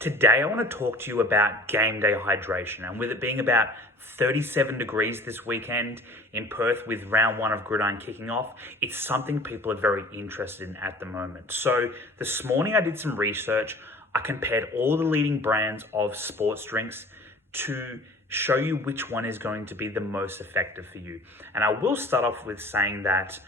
Today, I want to talk to you about game day hydration. And with it being about 37 degrees this weekend in Perth with round one of Gridiron kicking off, it's something people are very interested in at the moment. So this morning I did some research. I compared all the leading brands of sports drinks to show you which one is going to be the most effective for you. And I will start off with saying that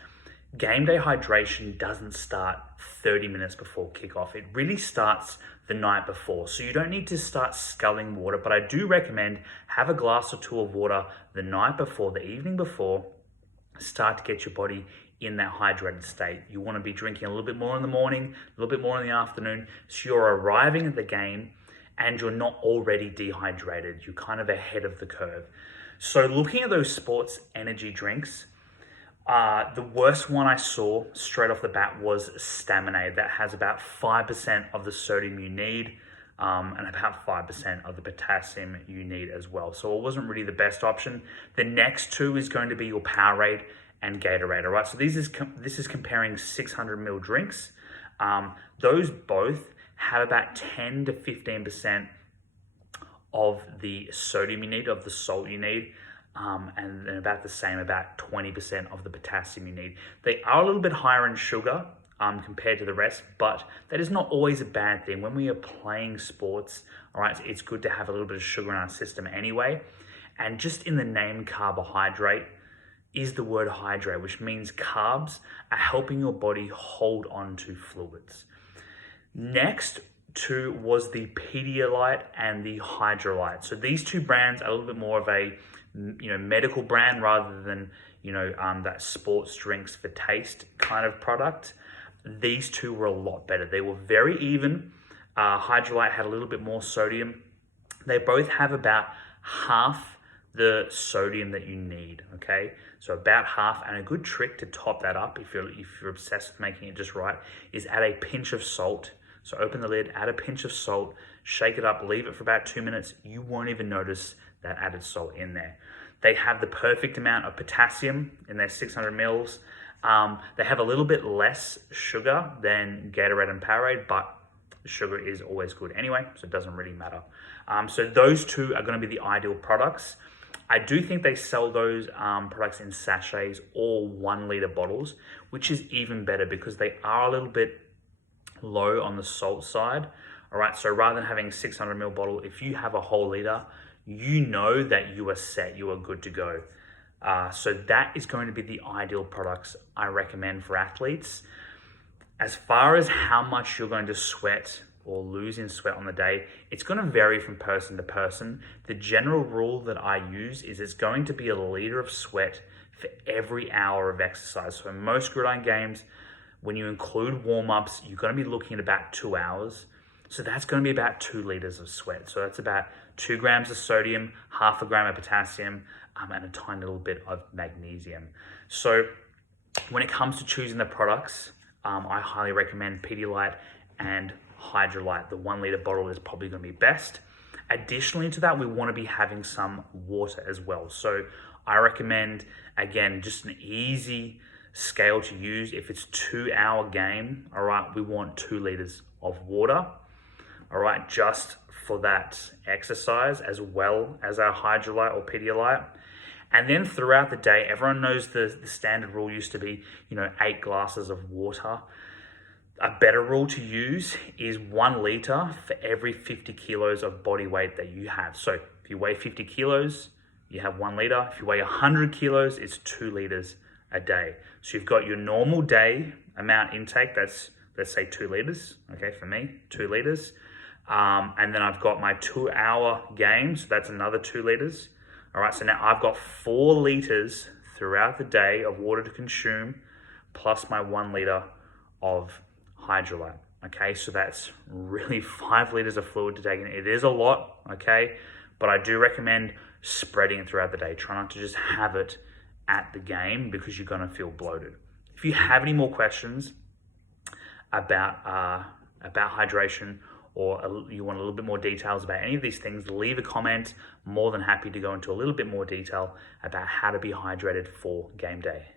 game day hydration doesn't start 30 minutes before kickoff. It really starts the night before. So you don't need to start sculling water, but I do recommend have a glass or two of water the night before, the evening before, start to get your body in that hydrated state. You want to be drinking a little bit more in the morning, a little bit more in the afternoon, so you're arriving at the game and you're not already dehydrated. You're kind of ahead of the curve. So looking at those sports energy drinks, the worst one I saw straight off the bat was Staminade. That has about 5% of the sodium you need and about 5% of the potassium you need as well. So it wasn't really the best option. The next two is going to be your Powerade and Gatorade. All right, so this is comparing 600 ml drinks. Those both have about 10 to 15% of the sodium you need, of the salt you need. And then about the same, about 20% of the potassium you need. They are a little bit higher in sugar compared to the rest, but that is not always a bad thing. When we are playing sports, all right, it's good to have a little bit of sugar in our system anyway. And just in the name carbohydrate is the word hydrate, which means carbs are helping your body hold on to fluids. Next was the Pedialyte and the Hydralyte. So these two brands are a little bit more of a medical brand rather than that sports drinks for taste kind of product. These two were a lot better. They were very even. Hydralyte had a little bit more sodium. They both have about half the sodium that you need. Okay, so about half. And a good trick to top that up, if you're obsessed with making it just right, is add a pinch of salt. So open the lid, add a pinch of salt, shake it up, leave it for about 2 minutes. You won't even notice that added salt in there. They have the perfect amount of potassium in their 600 mils. They have a little bit less sugar than Gatorade and Powerade, but sugar is always good anyway, so it doesn't really matter. So those two are going to be the ideal products. I do think they sell those products in sachets or 1 liter bottles, which is even better because they are a little bit low on the salt side. All right, so rather than having a 600 ml bottle, if you have a whole liter, you know that you are set, you are good to go. So that is going to be the ideal products I recommend for athletes. As far as how much you're going to sweat or lose in sweat on the day, it's going to vary from person to person. The general rule that I use is it's going to be a liter of sweat for every hour of exercise. So in most gridiron games, when you include warm-ups, you're going to be looking at about 2 hours. So that's going to be about 2 liters of sweat. So that's about 2 grams of sodium, half a gram of potassium, and a tiny little bit of magnesium. So when it comes to choosing the products, I highly recommend Pedialyte and Hydralyte. The 1 liter bottle is probably going to be best. Additionally to that, we want to be having some water as well. So I recommend, again, just an easy scale to use. If it's 2-hour game, all right, we want 2 liters of water, all right, just for that exercise, as well as our Hydralyte or Pedialyte. And then throughout the day, everyone knows the standard rule used to be 8 glasses of water. A better rule to use is 1 liter for every 50 kilos of body weight that you have. So if you weigh 50 kilos, you have 1 liter. If you weigh 100 kilos, it's 2 liters a day. So you've got your normal day amount intake, that's, let's say 2 liters, okay, for me, 2 liters. And then I've got my 2-hour game, so that's another 2 liters. All right, so now I've got 4 liters throughout the day of water to consume, plus my 1 liter of Hydralyte. Okay, so that's really 5 liters of fluid to take in. It is a lot, okay, but I do recommend spreading it throughout the day. Try not to just have it at the game because you're going to feel bloated. If you have any more questions about hydration, or you want a little bit more details about any of these things, leave a comment. More than happy to go into a little bit more detail about how to be hydrated for game day.